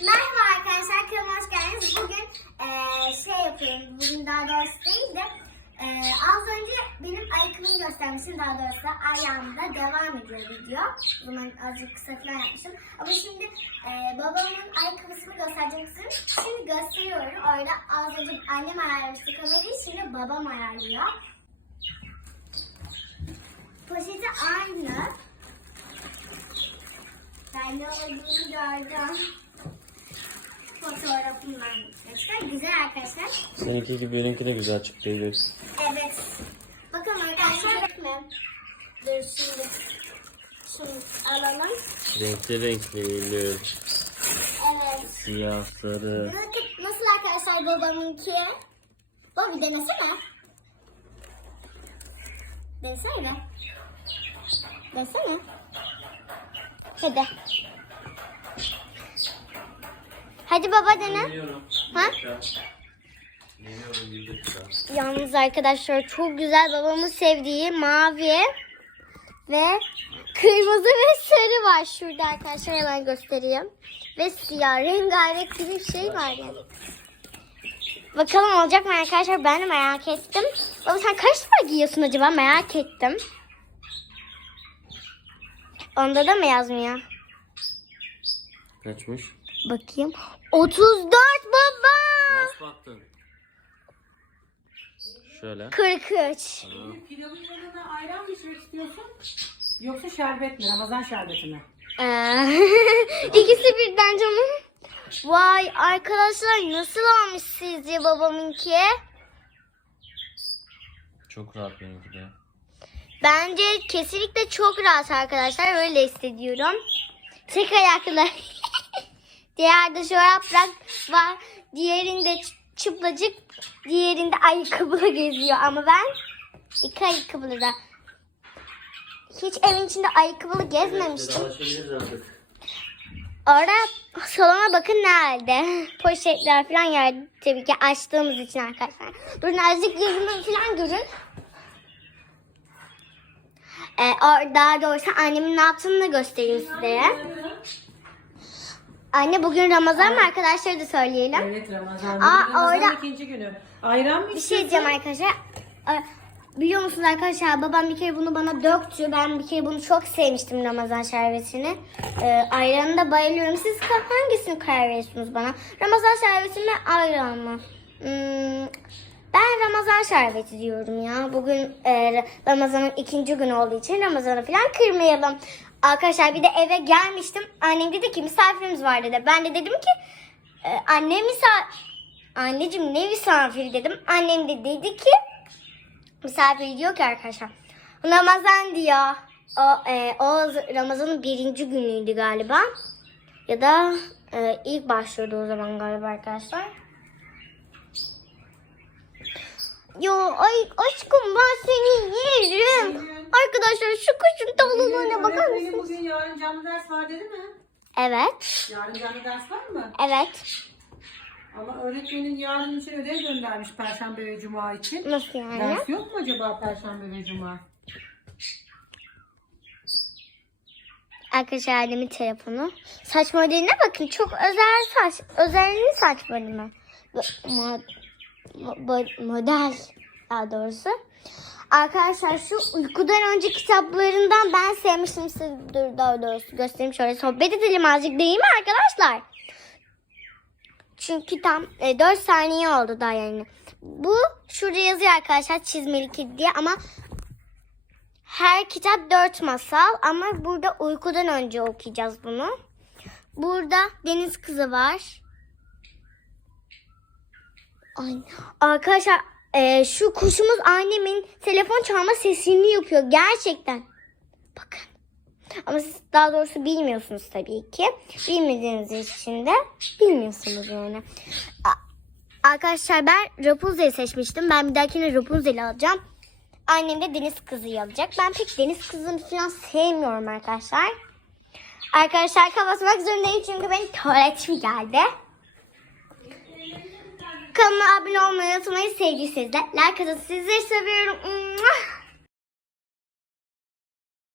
Merhaba arkadaşlar, kanalıma hoş geldiniz. Bugün eee, şey yapıyorum, bugün daha doğrusu değil de eee, az önce benim ayakkabımı göstermiştim, daha doğrusu ayağımda devam ediyor video. Zaman azıcık kısa falan yapmışım. Ama şimdi eee, babamın ayakkabısını göstereceksin. Şimdi gösteriyorum. Orada az önce annem ayarlamıştı kamerayı, şimdi babam ayarlıyor. Poşeti aynı. Ben ne olduğunu gördüm. Fotoğrafımdan arkadaşlar. Güzel arkadaşlar. Seninki gibi benimki de güzel çıktı Eylül. Evet. Bakın arkadaşlar bakma. Dur şimdi. Şunu alalım. Renkli renkli Eylül. Evet. Siyah, sarı. Bakın nasıl arkadaşlar babamınki? Baba denesene. Denesene. Denesene. Hadi. Hadi baba dene. Ha? Yalnız arkadaşlar çok güzel babamın sevdiği mavi ve kırmızı ve sarı var şurada arkadaşlar hemen göstereyim. Ve siyah rengarenk bir şey var yani. Bakalım olacak mı arkadaşlar ben de merak ettim. Baba sen kaç numara giyiyorsun acaba merak ettim. Onda da mı yazmıyor? Kaçmış? Bakayım. 34 baba. Kaç baktın? Şöyle. 43. Pilavın yanına ayran mı içmek istiyorsun? Yoksa şerbet mi? Ramazan şerbeti mi? Ee, İkisi birden canım. Vay arkadaşlar nasıl olmuş sizce babamınki? Çok rahat benimki de. Bence kesinlikle çok rahat arkadaşlar. Öyle hissediyorum. Tek ayaklı. Diğerde çoraprak var. Diğerinde çıplacık. Diğerinde ayakkabılı geziyor. Ama ben iki ayakkabılı da. Hiç evin içinde ayakkabılı gezmemiştim. Orada salona bakın nerede. Poşetler falan yer tabii ki açtığımız için arkadaşlar. Durun azıcık yüzümü falan görün. Ee, or- daha doğrusu annemin ne yaptığını da göstereyim size. Anne bugün Ramazan mı arkadaşlar da söyleyelim. Evet Ramazan. Aa, Ramazan'ın orada- ikinci günü. Ayran mı Bir şey diyeceğim arkadaşlar. Ee, Biliyor musunuz arkadaşlar babam bir kere bunu bana döktü. Ben bir kere bunu çok sevmiştim Ramazan şerbetini. Ee, ayranı da bayılıyorum. Siz ka- hangisini karar veriyorsunuz bana? Ramazan şerbeti mi ayran mı? Hmm, ben Ramazan şerbeti diyorum ya. Bugün e, Ramazan'ın ikinci günü olduğu için Ramazan'ı falan kırmayalım. Arkadaşlar bir de eve gelmiştim. Annem dedi ki misafirimiz var dedi. Ben de dedim ki e, anne misafir... Anneciğim ne misafiri dedim. Annem de dedi ki misafir diyor ki arkadaşlar. Ramazan diyor. O, e, o Ramazan'ın birinci günüydü galiba. Ya da e, ilk başlıyordu o zaman galiba arkadaşlar. Yo ay aşkım ben seni yerim. Arkadaşlar şu kuşun tatlılığına bakar mısınız? bugün yarın canlı ders var dedi mi? Evet. Yarın canlı ders var mı? Evet. Ama öğretmenin yarın için ödev göndermiş Perşembe ve Cuma için. Nasıl yani? Ders yok mu acaba Perşembe ve Cuma? Arkadaşlar annemin telefonu. Saç modeline bakın. Çok özel saç. Özelliği saç modeli. Mo- mo- model daha doğrusu. Arkadaşlar şu uykudan önce kitaplarından ben sevmiştim size dur daha doğrusu göstereyim şöyle sohbet edelim azıcık değil mi arkadaşlar? Çünkü tam e, 4 saniye oldu daha yani. Bu şurada yazıyor arkadaşlar çizmeli kedi diye ama her kitap dört masal ama burada uykudan önce okuyacağız bunu. Burada Deniz Kızı var. Ay, arkadaşlar e, şu kuşumuz annemin telefon çalma sesini yapıyor gerçekten. Bakın. Ama siz daha doğrusu bilmiyorsunuz tabii ki. Bilmediğiniz için de bilmiyorsunuz yani. Arkadaşlar ben Rapunzel'i seçmiştim. Ben bir dahakine Rapunzel'i alacağım. Annem de deniz kızı alacak. Ben pek deniz kızını falan sevmiyorum arkadaşlar. Arkadaşlar kapatmak zorundayım çünkü benim tuvaletim geldi. Kanalıma abone olmayı unutmayın sevgili sizler. Like atın sizleri seviyorum.